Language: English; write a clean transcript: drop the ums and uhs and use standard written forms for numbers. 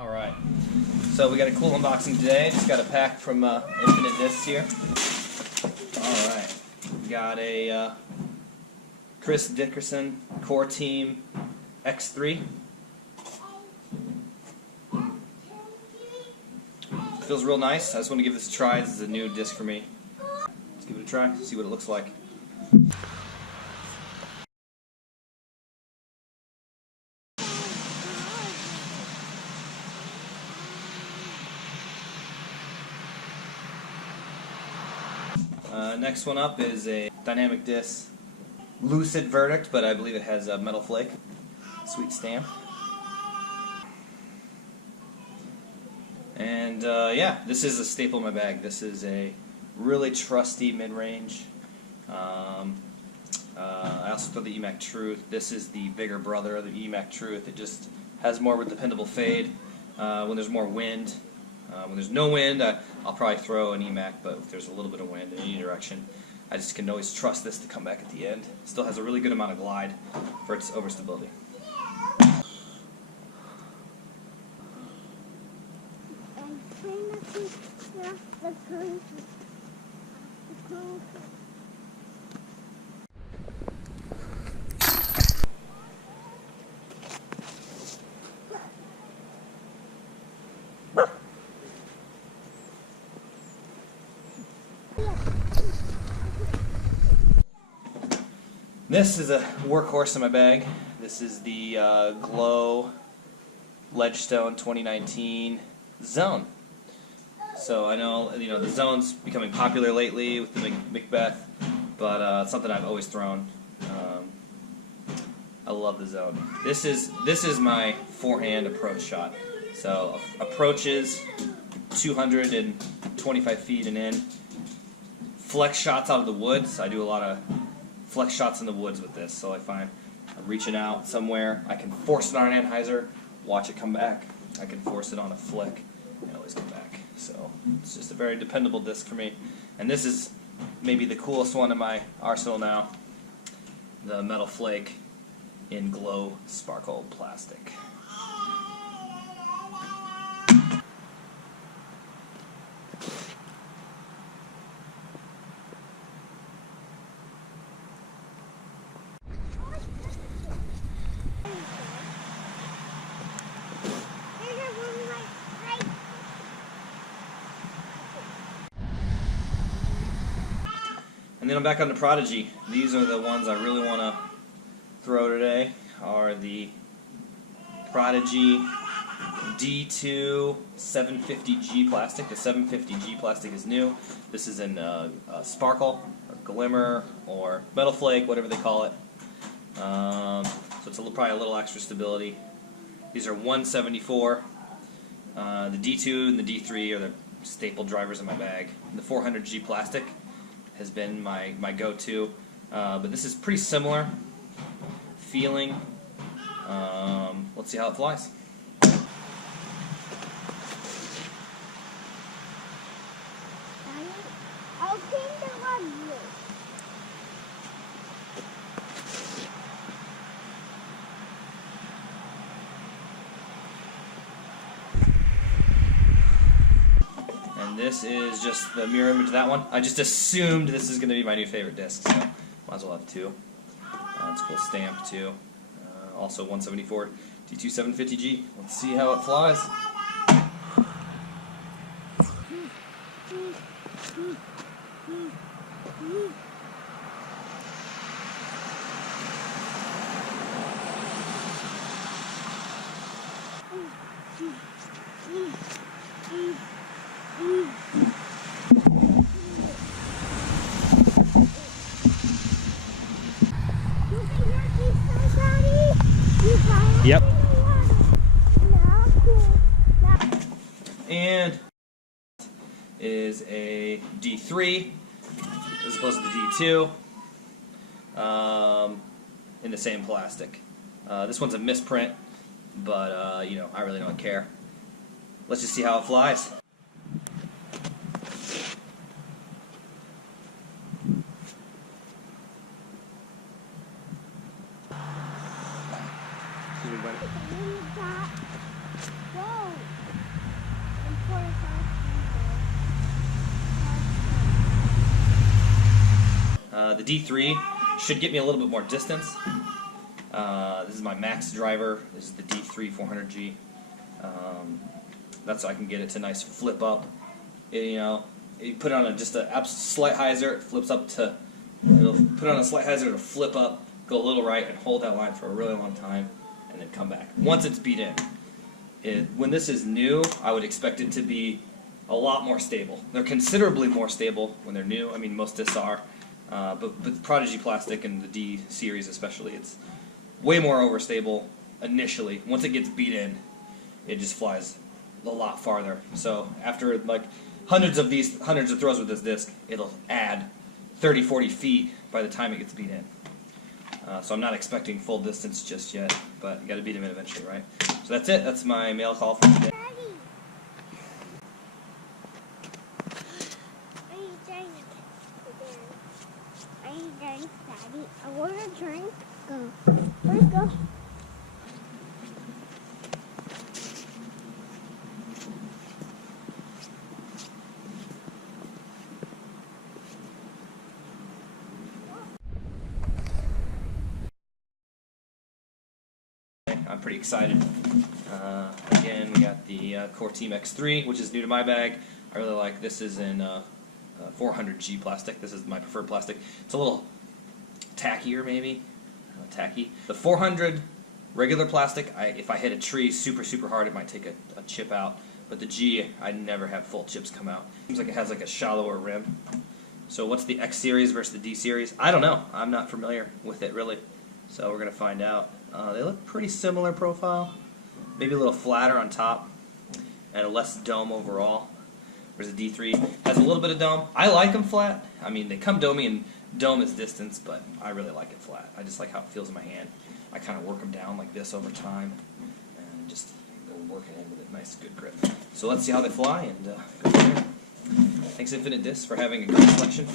Alright, so we got a cool unboxing today. Just got a pack from Infinite Discs here. Alright, got a Chris Dickerson Core Team X3. Feels real nice. I just want to give this a try. This is a new disc for me. Let's give it a try, see what it looks like. Next one up is a dynamic disc, Lucid Verdict, but I believe it has a metal flake. Sweet stamp. And yeah, this is a staple in my bag. This is a really trusty mid-range. I also throw the EMAC Truth. This is the bigger brother of the EMAC Truth. It just has more of a dependable fade when there's more wind. When there's no wind, I'll probably throw an EMAC, but if there's a little bit of wind in any direction, I just can always trust this to come back at the end. Still has a really good amount of glide for its overstability. This is a workhorse in my bag. This is the Glow Ledgestone 2019 Zone. So I know the Zone's becoming popular lately with the Macbeth, but it's something I've always thrown. I love the Zone. This is my forehand approach shot. So approaches 225 feet and in. Flex shots out of the woods. I do a lot of flex shots in the woods with this, so I find I'm reaching out somewhere, I can force it on an anhyzer, watch it come back. I can force it on a flick, and always come back. So it's just a very dependable disc for me. And this is maybe the coolest one in my arsenal now, the metal flake in glow sparkle plastic. And then I'm back on the Prodigy. These are the ones I really want to throw today, are the Prodigy D3 750G plastic. The 750G plastic is new. This is in sparkle, or glimmer, or metal flake, whatever they call it. So it's probably a little extra stability. These are 174. The D2 and the D3 are the staple drivers in my bag. The 400G plastic has been my go-to, but this is pretty similar feeling. Let's see how it flies. This is just the mirror image of that one. I just assumed this is going to be my new favorite disc, so might as well have two. It's a cool stamp too. Also 174 D3 750G. Let's see how it flies. Yep. And is a D3 as opposed to the D2 in the same plastic. This one's a misprint, but I really don't care. Let's just see how it flies. Whoa! The D3 should get me a little bit more distance. This is my max driver. This is the D3 400G. That's so I can get it to nice flip up. You put it on just a slight hyzer, it flips up to. It'll put it on a slight hyzer to flip up, go a little right, and hold that line for a really long time, and then come back. Once it's beat in. When this is new, I would expect it to be a lot more stable. They're considerably more stable when they're new. I mean, most discs are. But Prodigy plastic and the D series especially, it's way more overstable initially. Once it gets beat in, it just flies a lot farther. So after like hundreds of throws with this disc, it'll add 30, 40 feet by the time it gets beat in. So I'm not expecting full distance just yet, but you got to beat him in eventually, right? So that's it. That's my mail call for today. Daddy, I want a drink. Go. Let's go. I'm pretty excited. Again, we got the Core Team X3, which is new to my bag. I really like this. Is in 400G plastic. This is my preferred plastic. It's a little tackier, maybe. Tacky. The 400 regular plastic, if I hit a tree super hard, it might take a chip out. But the G, I never have full chips come out. Seems like it has like a shallower rim. So what's the X series versus the D series? I don't know. I'm not familiar with it really. So we're gonna find out. They look pretty similar profile. Maybe a little flatter on top and a less dome overall. Whereas the D3 has a little bit of dome. I like them flat. I mean, they come domey and dome is distance, but I really like it flat. I just like how it feels in my hand. I kind of work them down like this over time and just go working in with a nice, good grip. So let's see how they fly and go from there. Thanks Infinite Discs for having a great selection.